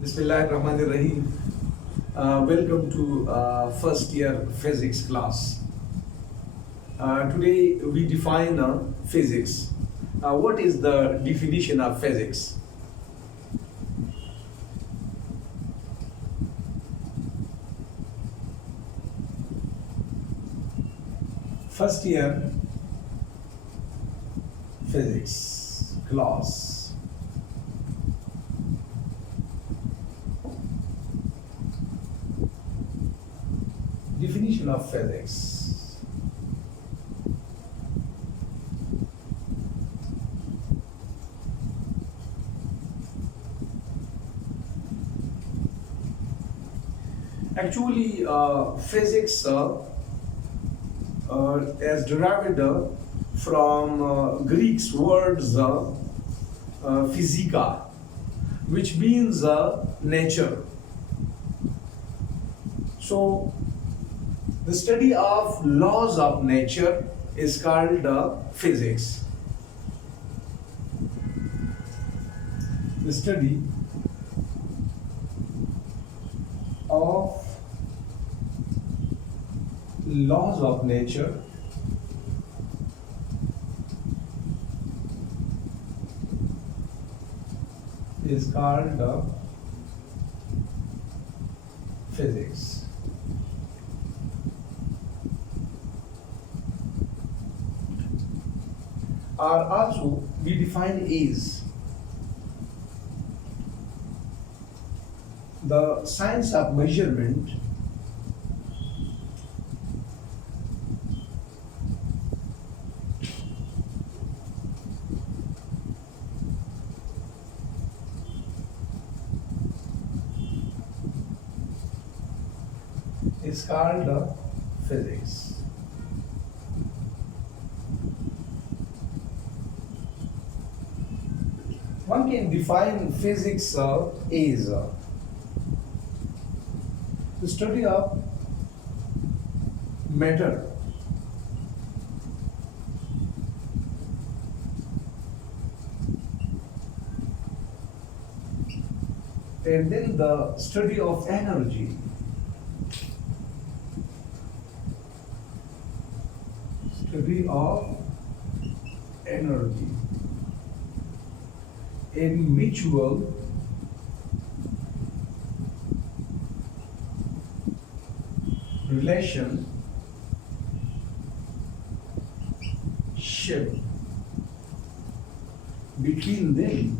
Bismillahirrahmanirrahim. Welcome to first year physics class. Today we define physics. What is the definition of physics? First year physics class. Definition of physics. Actually, physics is derived from Greek's words physika, which means nature. So, the study of laws of nature is called physics. The study of laws of nature is called physics. Or also we define as the science of measurement is called physics. One can define physics as the study of matter, and then the study of energy, study of energy in mutual relationship between them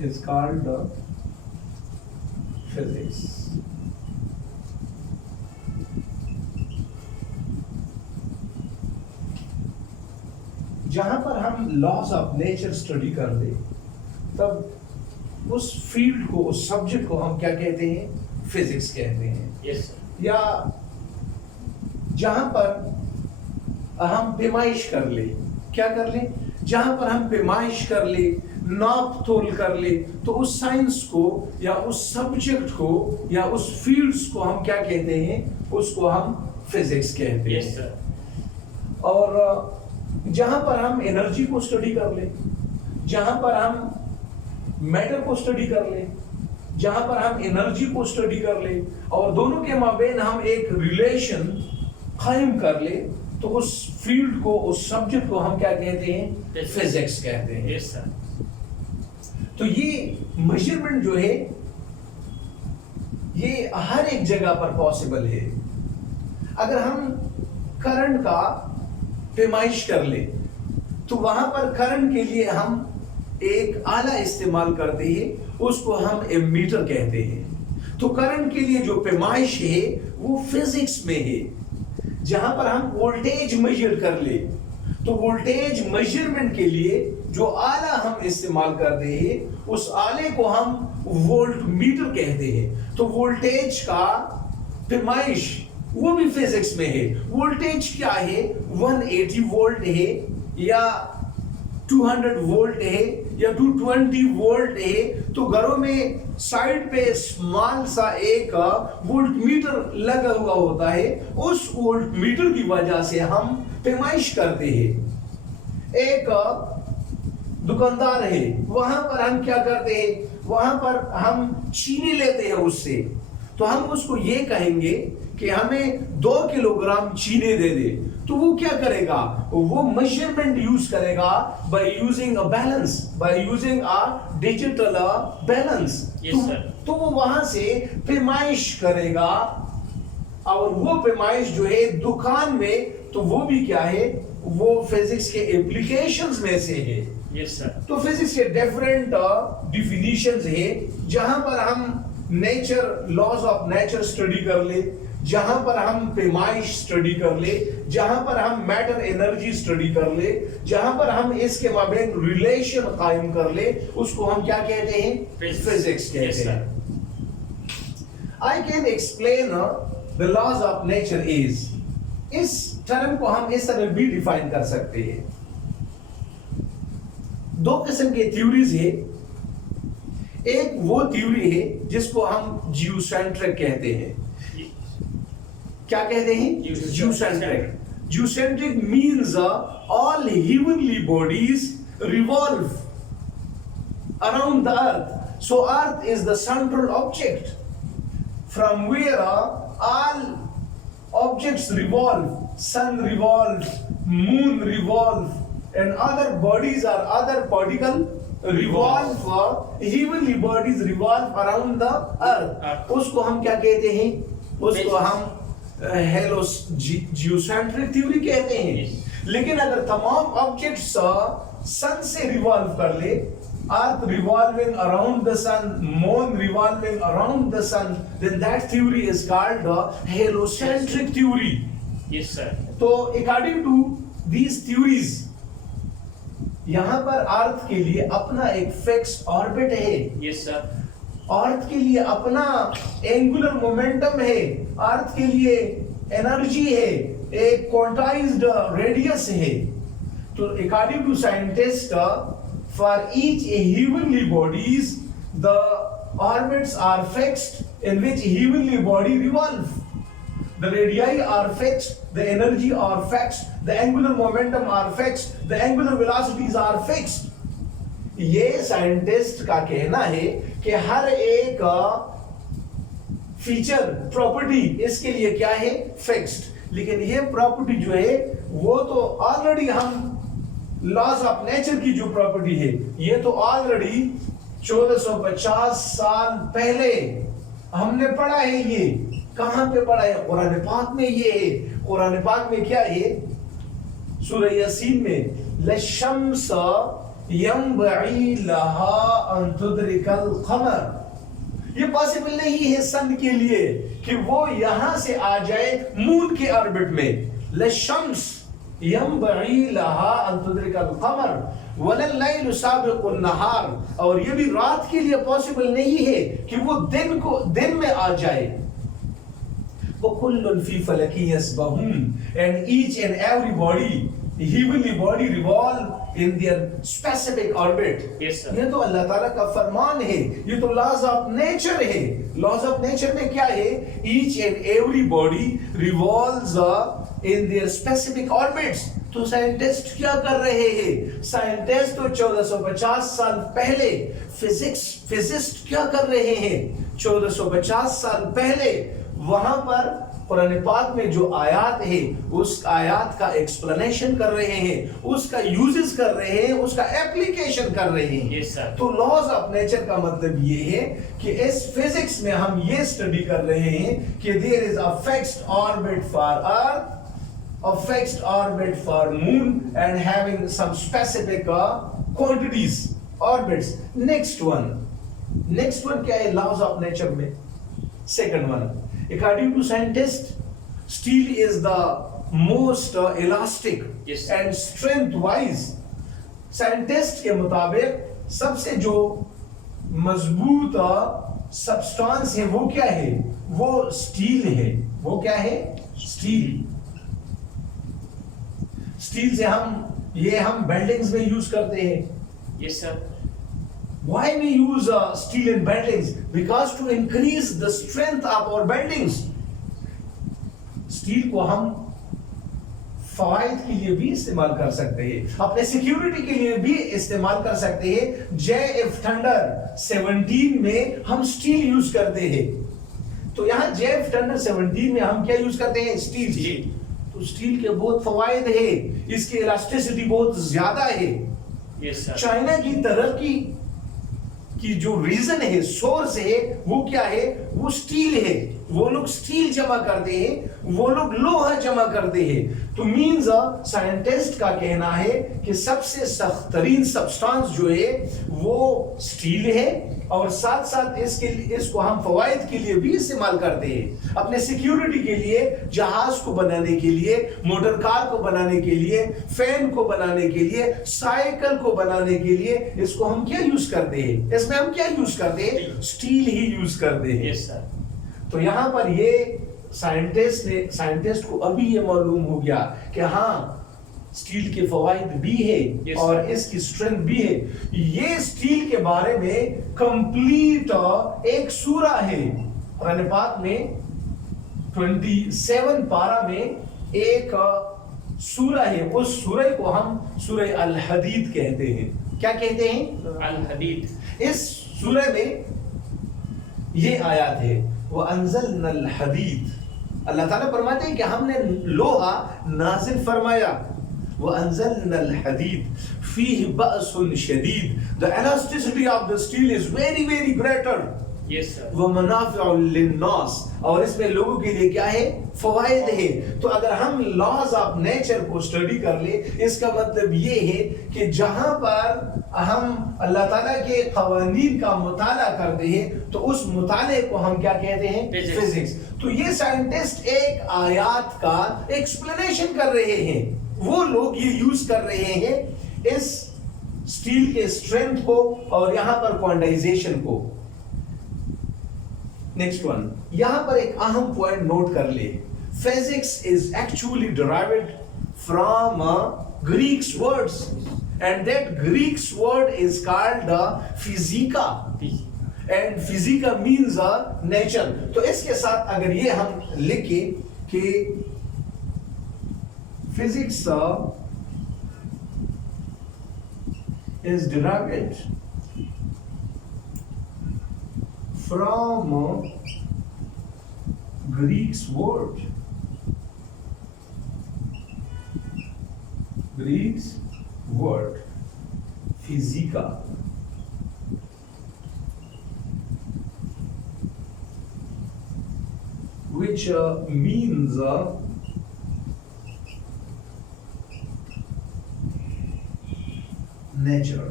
is called physics. जहाँ पर हम laws of nature study कर ले तब उस field को, उस subject को हम क्या कहते हैं? फिजिक्स कहते हैं. Yes, sir. या जहाँ पर हम पैमाइश कर ले, क्या कर ले? जहाँ पर हम पैमाइश कर ले, नाप तोल कर ले, तो उस साइंस को या उस सब्जेक्ट को या उस फील्ड्स को हम क्या कहते हैं? उसको हम फिजिक्स कहते हैं. Yes, sir. और जहां पर हम एनर्जी को स्टडी कर ले, जहां पर हम मैटर को स्टडी कर ले, जहां पर हम एनर्जी को स्टडी कर ले और दोनों के माबेन हम एक रिलेशन कायम कर ले, तो उस फील्ड को, उस सब्जेक्ट को हम क्या कहते हैं? फिजिक्स कहते हैं. Yes, sir. तो ये मेजरमेंट जो है ये हर एक जगह पर पॉसिबल है. अगर हम करंट का पैमाइश कर ले तो वहां पर करंट के लिए हम एक आला इस्तेमाल करते हैं, उसको हम एमीटर कहते हैं. तो करंट के लिए जो पैमाइश है वो फिजिक्स में है. जहां पर हम वोल्टेज मेजर कर ले तो वोल्टेज मेजरमेंट के लिए जो आला हम इस्तेमाल करते हैं उस आले को हम वोल्ट मीटर कहते हैं. तो वोल्टेज का पैमाइश वो भी फिजिक्स में है. वोल्टेज क्या है? 180 वोल्ट है या 200 वोल्ट है या 220 वोल्ट है. तो घरों में साइड पे स्मॉल सा एक वोल्ट मीटर लगा हुआ होता है. उस वोल्ट मीटर की वजह से हम पैमाइश करते हैं. ایک دکاندار ہے, وہاں پر ہم کیا کرتے ہیں, وہاں پر ہم چینی لیتے ہیں اس سے, تو ہم اس کو یہ کہیں گے کہ ہمیں 2 کلو گرام چینی دے دے, تو وہ کیا کرے گا, وہ میجرمنٹ یوز کرے گا by using a balance, by using a digital balance. تو وہ وہاں سے پیمائش کرے گا, اور وہ پیمائش جو ہے دکان میں, تو وہ بھی کیا ہے, وہ فزکس کے اپلیکیشنز میں سے ہے. تو فزکس کے ڈیفرنٹ ڈیفینیشنز ہے, جہاں پر ہم nature, laws of nature study کر لے, جہاں پر ہم پیمائش اسٹڈی کر لے, جہاں پر ہم میٹر انرجی اسٹڈی کر لے, جہاں پر ہم اس کے مابین ریلیشن قائم کر لے, اس کو ہم کیا کہتے ہیں, فزکس کہتے ہیں. I can explain the laws of nature is, اس ٹرم کو ہم اس طرح بھی ڈیفائن کر سکتے ہیں. 2 قسم کے تھیوریز ہے. ایک وہ تھیوری ہے جس کو ہم جیو سینٹرک کہتے ہیں. کیا کہتے ہیں, geocentric. Geocentric means all heavenly bodies revolve around the earth. So earth is the central object from where all objects revolve. Sun revolves, moon revolves, and other bodies or other particle revolve. Heavenly bodies revolve around the earth. اس کو ہم کیا کہتے ہیں, اس کو ہم جیوسینٹرک theory کہتے ہیں. لیکن اگر تمام آبجیکٹس سن سے ریوالو کر لے, earth revolving around the sun, moon revolving around the sun, then that theory is called heliocentric theory. Yes sir. تو according to these theories, یہاں پر ارتھ کے لیے اپنا ایک فکس آربٹ ہے. Yes sir. ارتھ کے لیے اپنا اینگولر مومنٹم ہے, ارتھ کے لیے انرجی ہے, ایک کوانٹائزڈ ریڈیس ہے. تو according to scientists, for each heavenly bodies, the orbits are fixed in which heavenly body revolve. The radii are fixed, the energy are fixed, the angular momentum are fixed, the angular velocities are fixed. یہ scientist کا کہنا ہے کہ ہر ایک feature, property اس کے لیے کیا ہے, فکسڈ. لیکن یہ پراپرٹی جو ہے وہ تو آلریڈی ہم لاز آف نیچر کی جو پراپرٹی ہے, یہ تو آلریڈی 1450 سال پہلے ہم نے پڑھا ہے. یہ کہاں پہ پڑھا ہے, قرآن پاک میں. یہ ہے قرآن پاک میں کیا ہے, سورہ یاسین میں, لَلشَّمْسَ يَنبَغِي لَهَا أَن تُدْرِكَ الْقَمَرَ. یہ پاسبل نہیں ہے سن کے لیے کہ وہ یہاں سے آ جائے مون کے آربٹ میں. لَلشَّمْسَ يَنبَغِي لَهَا أَن تُدْرِكَ الْقَمَرَ وَلَلَّيْلُ سَابِقُ النَّهَارِ. اور یہ بھی رات کے لیے پاسبل نہیں ہے کہ وہ دن میں آ جائے. وَكُلٌّ فِي فَلَكٍ يَسْبَحُونَ. And each and every body, heavenly body revolve in their specific orbit. Yes sir. یہ تو اللہ تعالیٰ کا فرمان ہے, یہ تو laws of nature ہے. laws of nature میں کیا ہے, each and every body revolves in their specific orbits. تو سائنٹسٹ کیا کر رہے ہیں, سائنٹسٹ تو 1450 سال پہلے, فزسٹ کیا کر رہے ہیں 1450 سال پہلے, وہاں پر قرآن پاک میں جو آیات ہے اس آیات کا ایکسپلینیشن کر رہے ہیں, اس کا یوزز کر رہے ہیں, اس کا اپلیکیشن کر رہے ہیں. Yes, sir. تو لاز آف نیچر کا مطلب یہ ہے کہ اس فزکس میں ہم یہ اسٹڈی کر رہے ہیں کہ there is a fixed orbit for earth, a fixed orbit for moon, and having some specific quantities, orbits. Next one کیا ہے laws of nature میں. Second one, according to scientists, steel is the most elastic. Yes. And strength wise, scientists کے مطابق سب سے جو مضبوط substance ہے وہ کیا ہے, وہ اسٹیل ہے. وہ کیا ہے, اسٹیل. اسٹیل سے ہم بلڈنگز میں یوز کرتے ہیں. Yes sir. Why we use steel in buildings? Because to increase the strength of our buildings. Steel کو ہم फवाइद के लिए भी इस्तेमाल कर सकते हैं, अपने सिक्योरिटी के लिए भी इस्तेमाल कर सकते हैं। JF थंडर 17 में हम स्टील यूज करते हैं, तो यहाँ JF थंडर 17 में हम क्या यूज करते हैं? स्टील। तो स्टील के बहुत फवाइद है, इसकी इलास्टिसिटी बहुत ज्यादा है। Yes sir. चाइना की तरक्की की जो रीजन है, सोर्स है, वो क्या है? वो स्टील है। वो लोग स्टील जमा करते हैं, वो लोग लोहा जमा करते हैं। तो मींस साइंटिस्ट का कहना है कि सबसे सख्त तरीन सब्सटेंस जो है वो स्टील है, और साथ साथ इसको हम फवाइद के लिए भी इस्तेमाल करते हैं, अपने सिक्योरिटी के लिए, जहाज को बनाने के लिए, मोटर कार को बनाने के लिए, फैन को बनाने के लिए, साइकिल को बनाने के लिए। इसको हम क्या यूज करते हैं? इसमें हम क्या यूज करते हैं? स्टील ही यूज करते हैं। Yes sir. तो यहाँ पर ये साइंटिस्ट को अभी ये मालूम हो गया कि हाँ, स्टील के फवाइद भी है Yes, और sir. इसकी स्ट्रेंथ भी है। ये स्टील के बारे में कंप्लीट एक सूरा है कुरान पाक में, 27 पारा में एक सूरा है। उस सूरा को हम सूरह अल हदीद कहते हैं। क्या कहते हैं? अल हदीद। इस सूरा में ये आयत है, वो अंज़लनल हदीद। अल्लाह ताला फरमाते हैं कि हमने लोहा नाजिल फरमाया। वो अंज़लनल हदीद फीह बअसुन शदीद, the elasticity of the steel is very very greater. Yes sir. वो मनाफिउ लिन्नास, और इसमें लोगों के लिए क्या है? फवाइद है। तो अगर हम लॉज ऑफ नेचर को स्टडी कर ले, इसका मतलब ये है कि जहां पर हम अल्लाह ताला के कवानीन का मुताला करते हैं, तो उस मुताले को हम क्या कहते हैं? फिजिक्स। तो ये साइंटिस्ट एक आयात का एक्सप्लेनेशन कर रहे हैं, वो लोग ये यूज कर रहे हैं इस स्टील के स्ट्रेंथ को और यहां पर क्वांटाइजेशन को। नेक्स्ट वन, यहां पर एक अहम पॉइंट नोट कर ले। Physics is actually derived from Greeks words, and that Greeks word is called physica, and physica means nature. तो इसके साथ अगर ये हम लिखे कि physics is derived from Greek's word, physica, which means nature.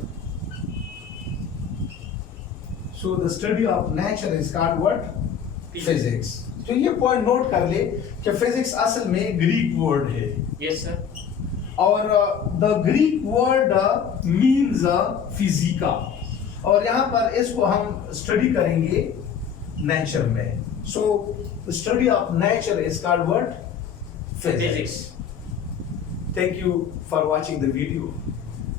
So the study of nature is called what? Physics. तो ये पॉइंट नोट कर ले कि फिजिक्स असल में ग्रीक वर्ड है। Yes sir. और द ग्रीक वर्ड मीन्स फिजिका, और यहाँ पर इसको हम स्टडी करेंगे नेचर में। So the study of nature is called what? Physics. Thank you for watching the video.